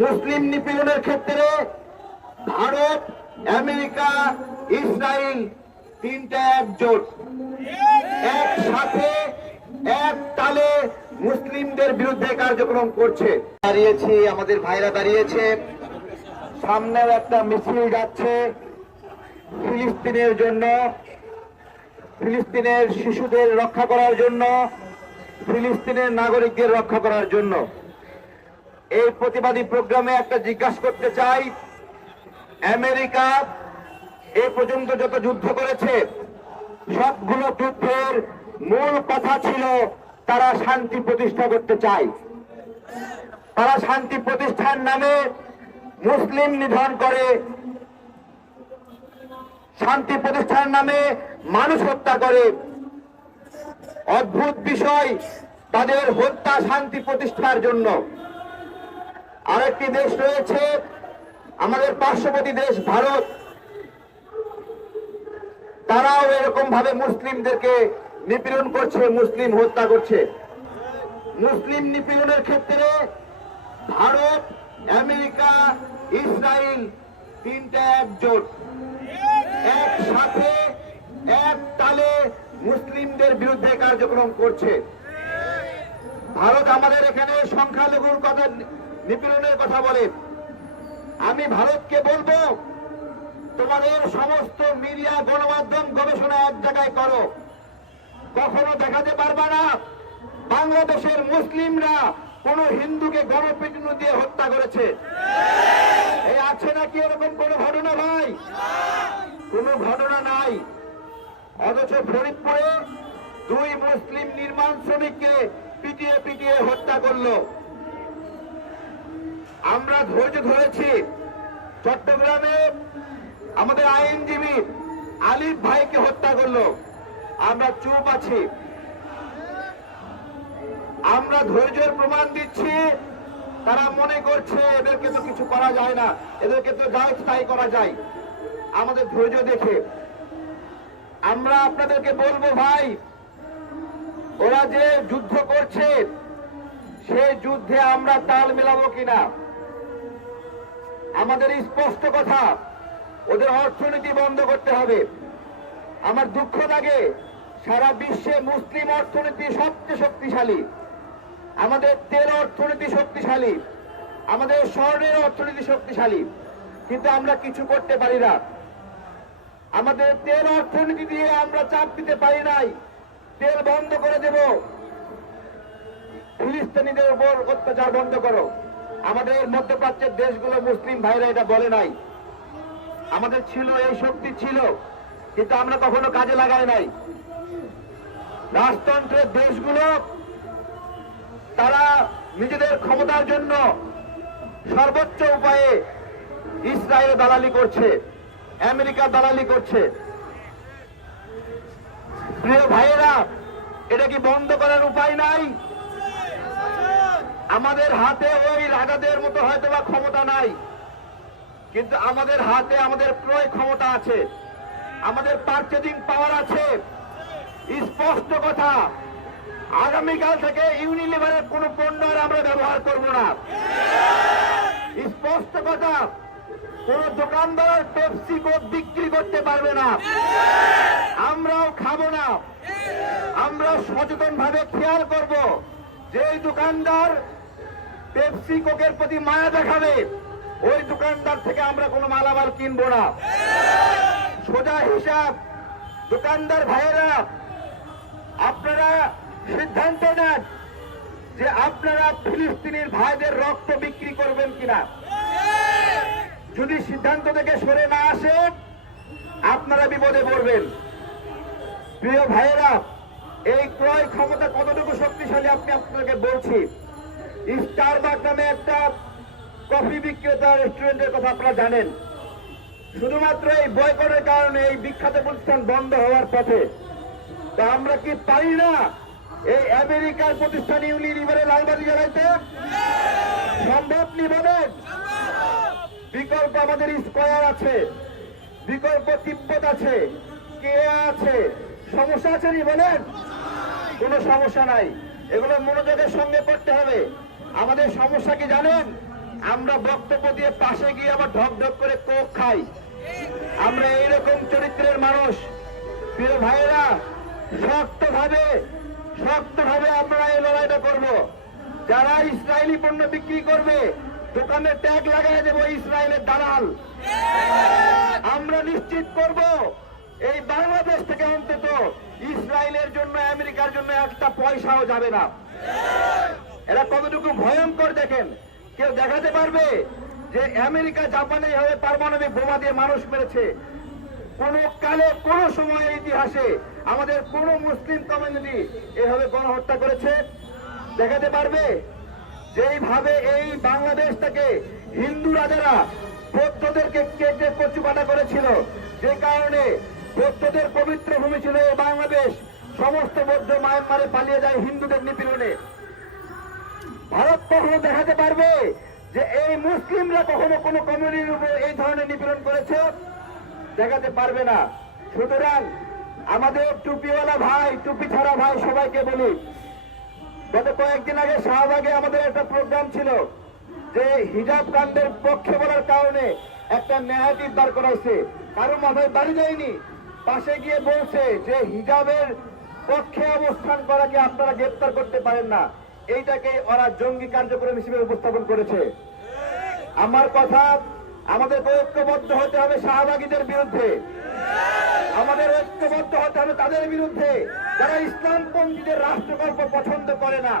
মুসলিম নিপীড়নের ক্ষেত্রে Bharat, America Israel তিনটা একজোট। একসাথে, এক তালে মুসলিমদের বিরুদ্ধে কার্যক্রম করছে। দাঁড়িয়েছি, আমাদের ভাইরা দাঁড়িয়েছে। সামনেও একটা মিছিল যাচ্ছে ফিলিস্তিনের জন্য, ফিলিস্তিনের শিশুদের রক্ষা করার জন্য, ফিলিস্তিনের নাগরিকদের রক্ষা করার জন্য। এই প্রতিবাদী প্রোগ্রামে একটা জিজ্ঞাসা করতে চাই, আমেরিকা এ পর্যন্ত যত যুদ্ধ করেছে, সবগুলো যুদ্ধের মূল কথা ছিল তারা শান্তি প্রতিষ্ঠা করতে চায়। তারা শান্তি প্রতিষ্ঠার নামে মুসলিম নিধন করে, শান্তি প্রতিষ্ঠার নামে মানুষ হত্যা করে। অদ্ভুত বিষয় তাদের হত্যা শান্তি প্রতিষ্ঠার জন্য। আরেকটি দেশ রয়েছে, আমাদের পার্শ্ববর্তী দেশ ভারত। তারাও এরকম ভাবে মুসলিমদেরকে নিপীড়ন করছে, মুসলিম হত্যা করছে। মুসলিম নিপীড়নের ক্ষেত্রে ভারত, আমেরিকা ইসরায়েল তিনটা একজোট। একসাথে, এক তালে মুসলিমদের বিরুদ্ধে কার্যক্রম করছে। ভারত আমাদের এখানে সংখ্যালঘুর কথা নিপীড়নের কথা বলে। আমি ভারতকে বলব, তোমাদের সমস্ত মিডিয়া গণমাধ্যম গবেষণা এক জায়গায় করো। কখনো দেখাতে পারবা না, বাংলাদেশের মুসলিমরা কোন হিন্দুকে গণপিটুনি দিয়ে হত্যা করেছে। এই আছে নাকি এরকম কোন ঘটনা ভাই? কোন ঘটনা নাই। অথচ ফরিদপুরে দুই মুসলিম নির্মাণ শ্রমিককে পিটিয়ে পিটিয়ে হত্যা করল। আমরা ধৈর্য ধরেছি। চট্টগ্রামে আমাদের আইনজীবী আলিফ ভাইকে হত্যা করল। আমরা চুপ আছি। আমরা ধৈর্যের প্রমাণ দিচ্ছি। তারা মনে করছে এদেরকে তো কিছু করা যায় না। এদেরকে তো যা ইচ্ছা তাই করা যায়। আমাদের ধৈর্য দেখে। আমরা আপনাদেরকে বলব ভাই, ওরা যে যুদ্ধ করছে, সেই যুদ্ধে আমরা তাল মেলাবো কিনা? আমাদের স্পষ্ট কথা, ওদের অর্থনীতি বন্ধ করতে হবে। আমার দুঃখ লাগে, সারা বিশ্বে মুসলিম অর্থনীতি সবচেয়ে শক্তিশালী। আমাদের তেল অর্থনীতি শক্তিশালী, আমাদের স্বর্ণের অর্থনীতি শক্তিশালী, কিন্তু আমরা কিছু করতে পারি না। আমাদের তেল অর্থনীতি দিয়ে আমরা চাপ দিতে পারি নাই। তেল বন্ধ করে দেব। ফিলিস্তিনিদের উপর অত্যাচার বন্ধ করো। আমাদের মধ্যপ্রাচ্যের দেশগুলো মুসলিম ভাইরা এটা বলে নাই। আমাদের ছিল, এই শক্তি ছিল, কিন্তু আমরা কখনো কাজে লাগাই নাই। রাজতন্ত্রের দেশগুলো, তারা নিজেদের ক্ষমতার জন্য সর্বোচ্চ উপায়ে ইসরায়েল দালালি করছে, আমেরিকা দালালি করছে। প্রিয় ভাইয়েরা, এটা কি বন্ধ করার উপায় নাই? আমাদের হাতে ওই রাজাদের মতো হয়তো বা ক্ষমতা নাই। কিন্তু আমাদের হাতে আমাদের ক্রয় ক্ষমতা আছে। আমাদের পার্চেজিং পাওয়ার আছে। স্পষ্ট কথা, আগামীকাল থেকে ইউনিলিভারের কোন পণ্য আর আমরা ব্যবহার করব না। স্পষ্ট কথা, কোন দোকানদার পেপসি কোক বিক্রি করতে পারবে না। আমরাও খাব না। আমরা সচেতন ভাবে খেয়াল করব। যে দোকানদার পেপসি কোকের প্রতি মায়া দেখাবে, ওই দোকানদার থেকে আমরা কোনো মালামাল কিনবো না। সোজা হিসাব, দোকানদার ভাইয়েরা, আপনারা সিদ্ধান্ত নেন যে আপনারা ফিলিস্তিনির ভাইদের রক্ত বিক্রি করবেন কিনা। যদি সিদ্ধান্ত থেকে সরে না আসেন, আপনারা বিপদে পড়বেন। প্রিয় ভাইয়েরা এই ক্রয় ক্ষমতা কতটুকু শক্তিশালী আপনি আপনাকে বলছি। স্টারবাক নামে একটা কফি বিক্রেতা রেস্টুরেন্টের কথা আপনারা জানেন। শুধুমাত্র এই বয়কটের কারণে এই বিখ্যাত প্রতিষ্ঠান বন্ধ হওয়ার পথে। তা আমরা কি পারি না এই আমেরিকার প্রতিষ্ঠান ইউনিলিভারে লালবাজি জ্বালাইতে? সম্ভব নি বলেন বিকল্প আমাদের স্কোয়ার আছে। বিকল্প তিব্বত আছে। কে আছে। সমস্যা আছে নি বলেন? কোনো সমস্যা নাই। এগুলো মনোযোগের সঙ্গে করতে হবে। আমাদের সমস্যা কি জানেন? আমরা বক্তব্য দিয়ে পাশে গিয়ে আবার ঢক ঢক করে কোক খাই। আমরা এইরকম চরিত্রের মানুষ। প্রিয় ভাইয়েরা, শক্তভাবে শক্তভাবে আমরা এই লড়াইটা করব। যারা ইসরায়েলি পণ্য বিক্রি করবে, দোকানে ট্যাগ লাগাই দেব ইসরায়েলের দালাল। আমরা নিশ্চিত করব এই বাংলাদেশ থেকে অন্তত ইসরায়েলের জন্য, আমেরিকার জন্য একটা পয়সাও যাবে না। এরা কতটুকু ভয়ঙ্কর দেখেন। কেউ দেখাতে পারবে যে আমেরিকা জাপানে এভাবে পারমাণবিক বোমা দিয়ে মানুষ মেরেছে। কোন কালে, কোন সময়ের ইতিহাসে আমাদের কোন মুসলিম কমিউনিটি এভাবে গণহত্যা করেছে। দেখাতে পারবে যেইভাবে এই বাংলাদেশটাকে হিন্দু রাজারা বৌদ্ধদেরকে কেটে কচুকাটা করেছিল, যে কারণে বৌদ্ধদের পবিত্র ভূমি ছিল বাংলাদেশ। সমস্ত বৌদ্ধ মায়ানমারে পালিয়ে যায় হিন্দুদের নিপীড়নে। ভারত কখনো দেখাতে পারবে যে এই মুসলিমরা কখনো কোনো কমিউনিটির উপর এই ধরনের নিপীড়ন করেছে? দেখাতে পারবে না। সুতরাং আমাদের টুপিওয়ালা ভাই টুপি ছাড়া ভাই সবাইকে বলি, গত কয়েকদিন আগে শাহবাগে আমাদের একটা প্রোগ্রাম ছিল যে হিজাব কাণ্ডের পক্ষে বলার কারণে একটা ন্যায়াধীশ দাঁড় করাইছে। কারও মাথায় বাড়ি যায়নি। পাশে গিয়ে বলছে যে হিজাবের পক্ষে অবস্থান করাকে আপনারা গ্রেপ্তার করতে পারেন না। এইটাকে ওরা জঙ্গি কার্যক্রম হিসেবে উপস্থাপন করেছে। আমার কথা আমাদের ঐক্যবদ্ধ হতে হবে শাহবাগীদের বিরুদ্ধে। আমাদের ঐক্যবদ্ধ হতে হবে তাদের বিরুদ্ধে। যারা ইসলামপন্থীদের রাষ্ট্রকল্প পছন্দ করে না।